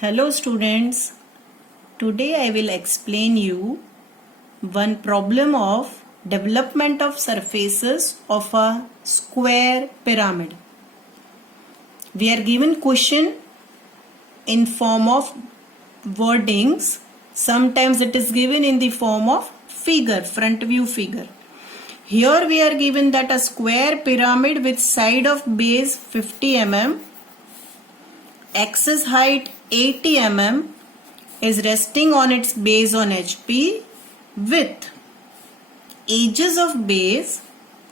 Hello students, today I will explain you one problem of development of surfaces of a square pyramid. We are given question in form of wordings, sometimes it is given in the form of figure, front view figure. Here we are given that a square pyramid with side of base 50 mm, axis height 80 mm is resting on its base on HP with edges of base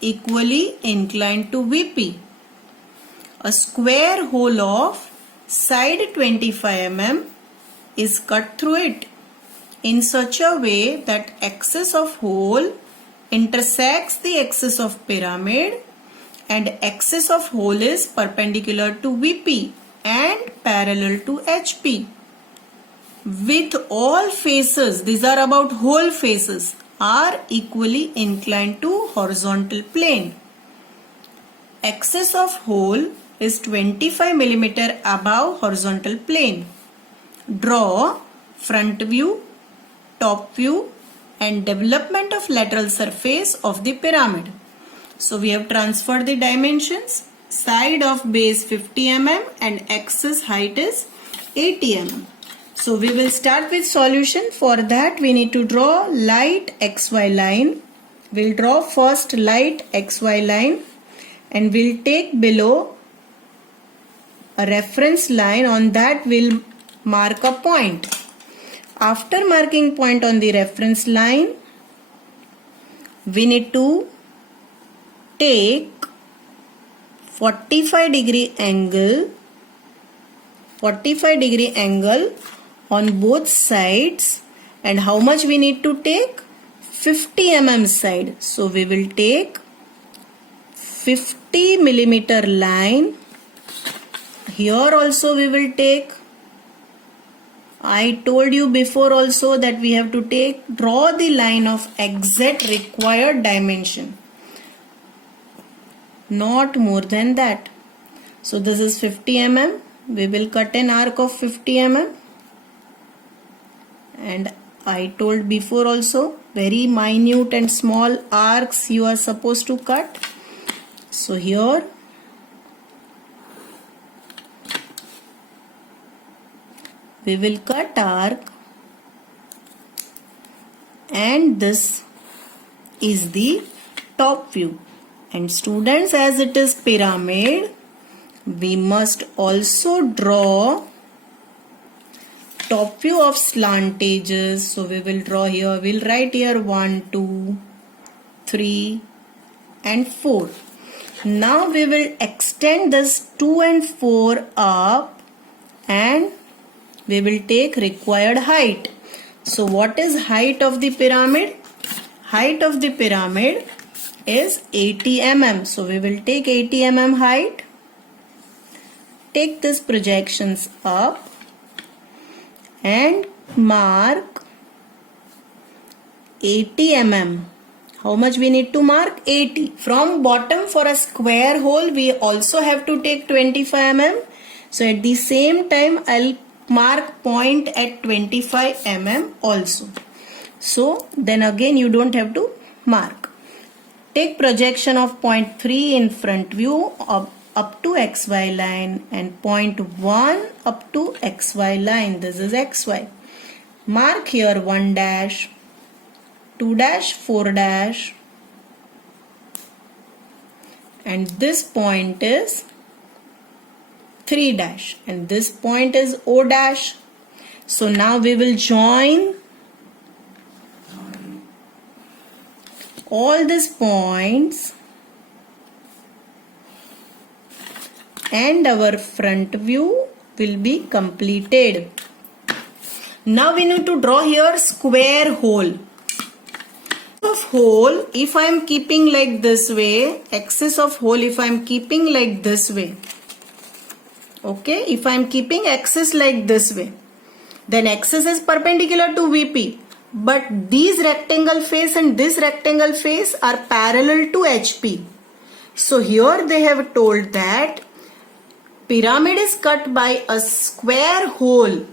equally inclined to VP. A square hole of side 25 mm is cut through it in such a way that axis of hole intersects the axis of pyramid and axis of hole is perpendicular to VP and parallel to HP. With all faces, these are about whole faces, are equally inclined to horizontal plane. Axis of hole is 25 mm above horizontal plane. Draw front view, top view and development of lateral surface of the pyramid. So we have transferred the dimensions. Side of base 50 mm and axis height is 80 mm. So we will start with solution. For that we need to draw light XY line. We'll draw first light XY line and we'll take below a reference line. On that we'll mark a point. After marking point on the reference line, we need to take 45 degree angle on both sides. And how much we need to take? 50 mm side. So we will take 50 millimeter line. Here also we will take. I told you before also that we have to draw the line of exact required dimension. Not more than that. So this is 50 mm. We will cut an arc of 50 mm. And I told before also, very minute and small arcs you are supposed to cut. So here we will cut arc, and this is the top view. And students, as it is pyramid, we must also draw top view of slant edges. So we will draw here, we'll write here 1, 2, 3 and 4. Now we will extend this 2 and 4 up and we will take required height. So what is height of the pyramid? Height of the pyramid is 80 mm. So we will take 80 mm height. Take this projections up and mark 80 mm. How much we need to mark? 80. From bottom, for a square hole we also have to take 25 mm. So at the same time I'll mark point at 25 mm also. So then again you don't have to mark. Take projection of point 3 in front view up to XY line and point 1 up to XY line. This is XY. Mark here 1 dash, 2 dash, 4 dash, and this point is 3 dash and this point is O dash. So now we will join all these points and our front view will be completed. Now we need to draw here square hole. Of hole, if I am keeping like this way, axis of hole if I am keeping like this way, okay, if I am keeping axis like this way, then axis is perpendicular to VP. But these rectangle face and this rectangle face are parallel to HP. So here they have told that pyramid is cut by a square hole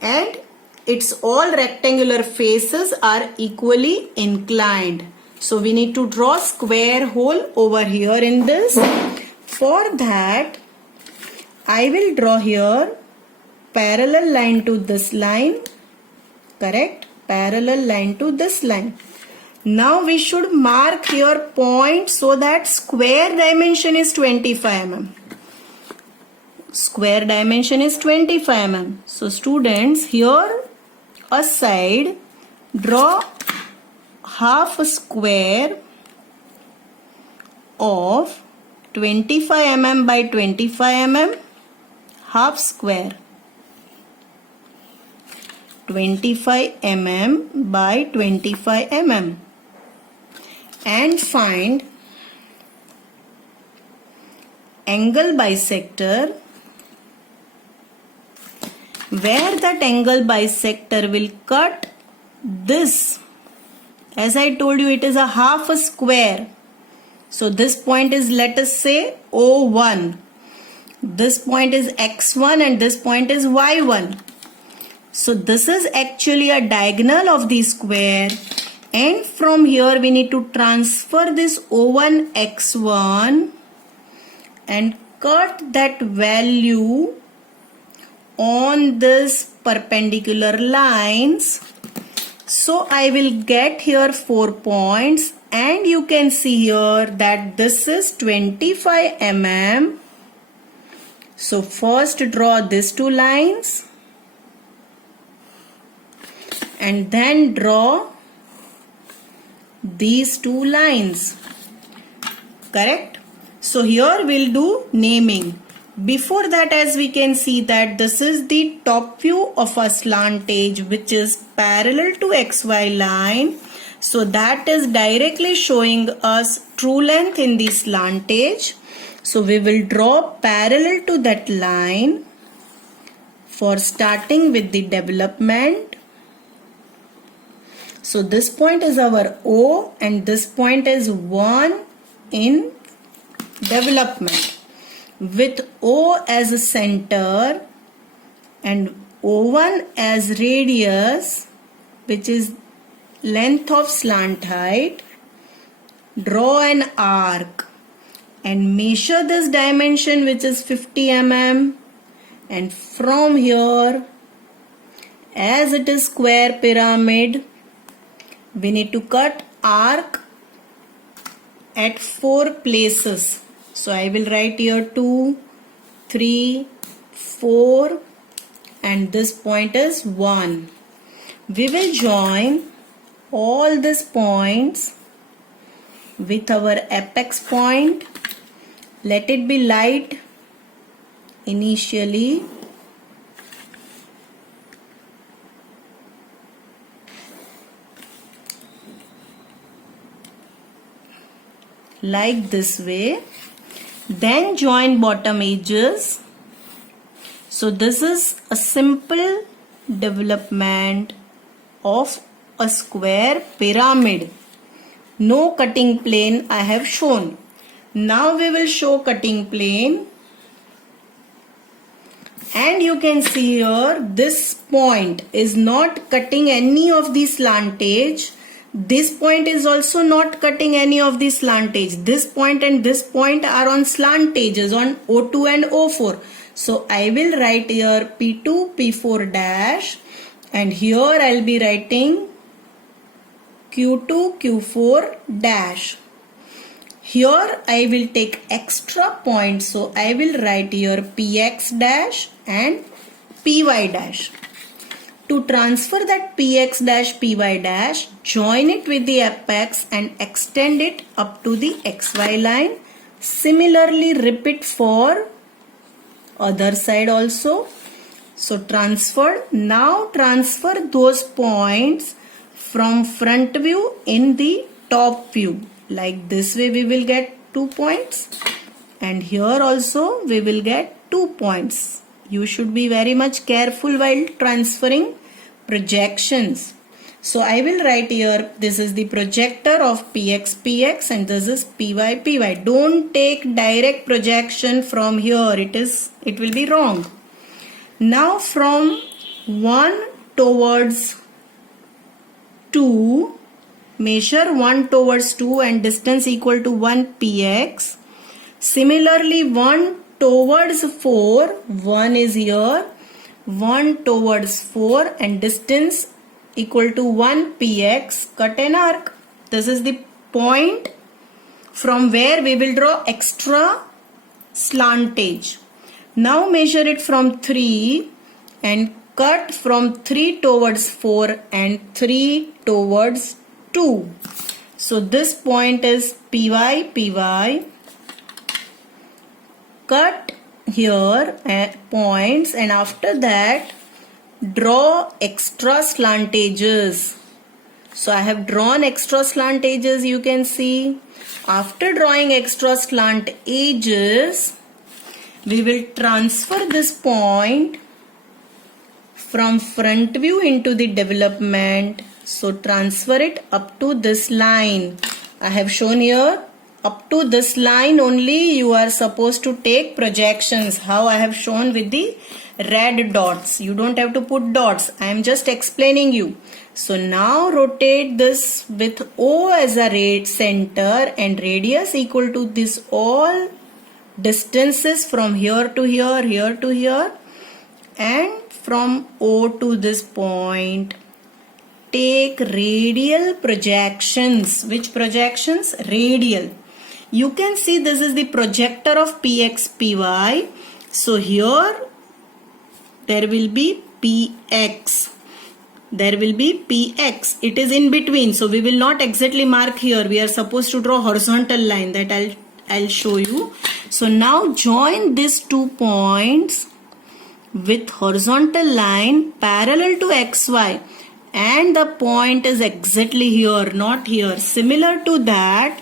and its all rectangular faces are equally inclined. So we need to draw square hole over here in this. For that, I will draw here parallel line to this line. Correct? Parallel line to this line. Now we should mark here point so that square dimension is 25 mm. Square dimension is 25 mm. So students, here aside draw half a square of 25 mm by 25 mm, half square 25 mm by 25 mm, and find angle bisector, where that angle bisector will cut this. As I told you, it is a half a square. So this point is, let us say, O1. This point is X1 and this point is Y1. So this is actually a diagonal of the square, and from here we need to transfer this O1 X1 and cut that value on this perpendicular lines. So I will get here 4 points, and you can see here that this is 25 mm. So first draw these two lines and then draw these two lines. Correct? So here we'll do naming. Before that, as we can see that this is the top view of a slant edge which is parallel to XY line. So that is directly showing us true length in the slant edge. So we will draw parallel to that line for starting with the development. So this point is our O and this point is 1 in development, with O as a center and O1 as radius, which is length of slant height. Draw an arc and measure this dimension, which is 50 mm, and from here, as it is square pyramid, we need to cut arc at 4 places. So I will write here 2, 3, 4, and this point is 1. We will join all these points with our apex point. Let it be light initially. Like this way. Then join bottom edges. So this is a simple development of a square pyramid. No cutting plane I have shown. Now we will show cutting plane. And you can see here this point is not cutting any of the slant edge. This point is also not cutting any of the slant edge. This point and this point are on slant edges on O2 and O4. So I will write here P2, P4 dash, and here I'll be writing Q2, Q4 dash. Here I will take extra points. So I will write here PX dash and PY dash. To transfer that PX dash PY dash, join it with the apex and extend it up to the XY line. Similarly repeat for other side also. So transfer. Now transfer those points from front view in the top view. Like this way we will get 2 points, and here also we will get 2 points. You should be very much careful while transferring projections. So I will write here, this is the projector of PX and this is PY. Don't take direct projection from here. It will be wrong. Now from 1 towards 2, measure 1 towards 2 and distance equal to 1 px. Similarly 1 towards 4, 1 is here, 1 towards 4 and distance equal to 1 px. Cut an arc. This is the point from where we will draw extra slantage. Now measure it from 3 and cut from 3 towards 4 and 3 towards 2. So this point is py. Cut here at points and after that draw extra slantages. So I have drawn extra slantages, you can see. After drawing extra slant edges, we will transfer this point from front view into the development. So transfer it up to this line. I have shown here up to this line only you are supposed to take projections. How I have shown with the red dots. You don't have to put dots. I am just explaining you. So now rotate this with O as a center and radius equal to this all distances from here to here, here to here, and from O to this point. Take radial projections. Which projections? Radial. You can see this is the projector of px, py. So here there will be px. There will be px. It is in between. So we will not exactly mark here. We are supposed to draw horizontal line. That I'll show you. So now join these 2 points with horizontal line parallel to xy. And the point is exactly here, not here. Similar to that,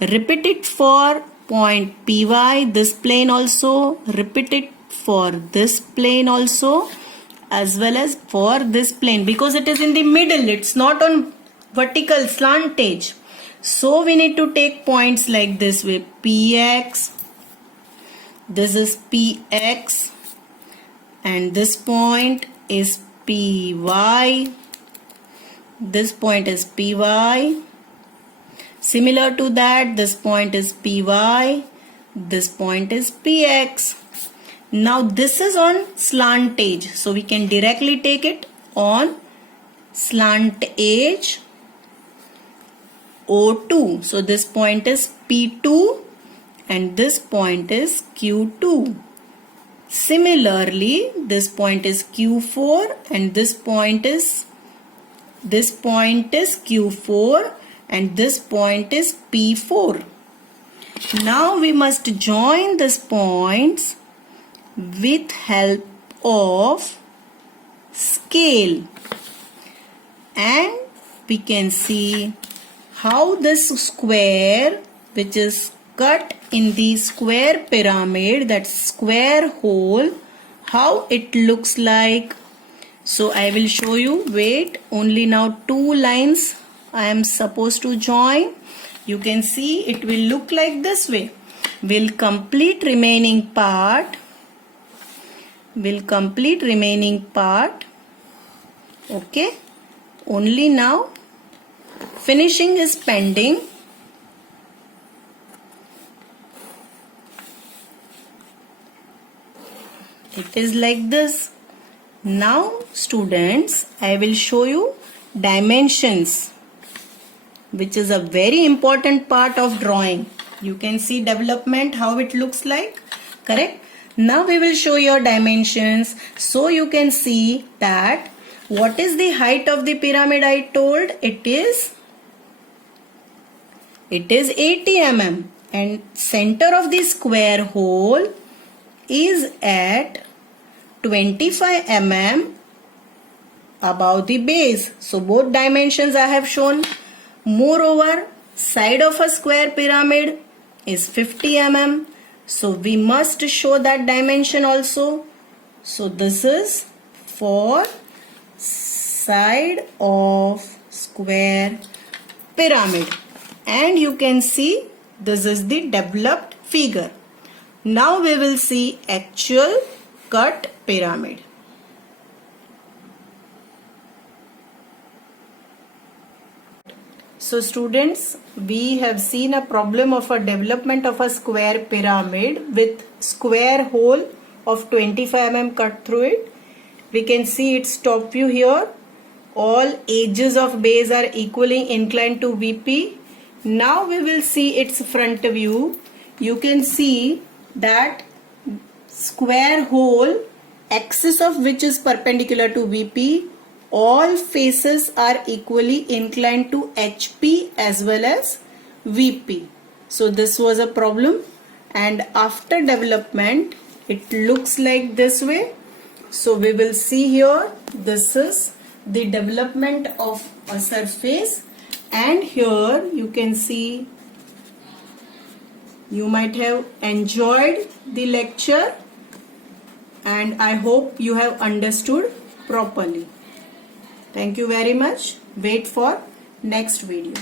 repeat it for point py, this plane also. Repeat it for this plane also, as well as for this plane, because it is in the middle, it's not on vertical slantage. So we need to take points like this way. Px, this is px, and this point is py, this point is py. Similar to that, this point is py, this point is px. Now this is on slant edge, so we can directly take it on slant edge O2. So this point is P2 and this point is Q2. Similarly, this point is Q4 and this point is Q4 and this point is P4. Now we must join these points with help of scale, and we can see how this square, which is cut in the square pyramid, that square hole, how it looks like. So I will show you. Wait, only now 2 lines I am supposed to join. You can see it will look like this way. We'll complete remaining part. Okay, only now finishing is pending. It is like this. Now students, I will show you dimensions, which is a very important part of drawing. You can see development, how it looks like, correct? Now we will show your dimensions. So you can see that what is the height of the pyramid I told? It is 80 mm, and center of the square hole is at 25 mm above the base. So both dimensions I have shown. Moreover, side of a square pyramid is 50 mm. So we must show that dimension also. So this is for side of square pyramid. And you can see this is the developed figure. Now we will see actual cut pyramid. So students, we have seen a problem of a development of a square pyramid with square hole of 25 mm cut through it. We can see its top view here. All edges of base are equally inclined to VP. Now we will see its front view. You can see that square hole, axis of which is perpendicular to VP, all faces are equally inclined to HP as well as VP. So this was a problem, and after development it looks like this way. So we will see here, this is the development of a surface, and here you can see, you might have enjoyed the lecture and I hope you have understood properly. Thank you very much. Wait for next video.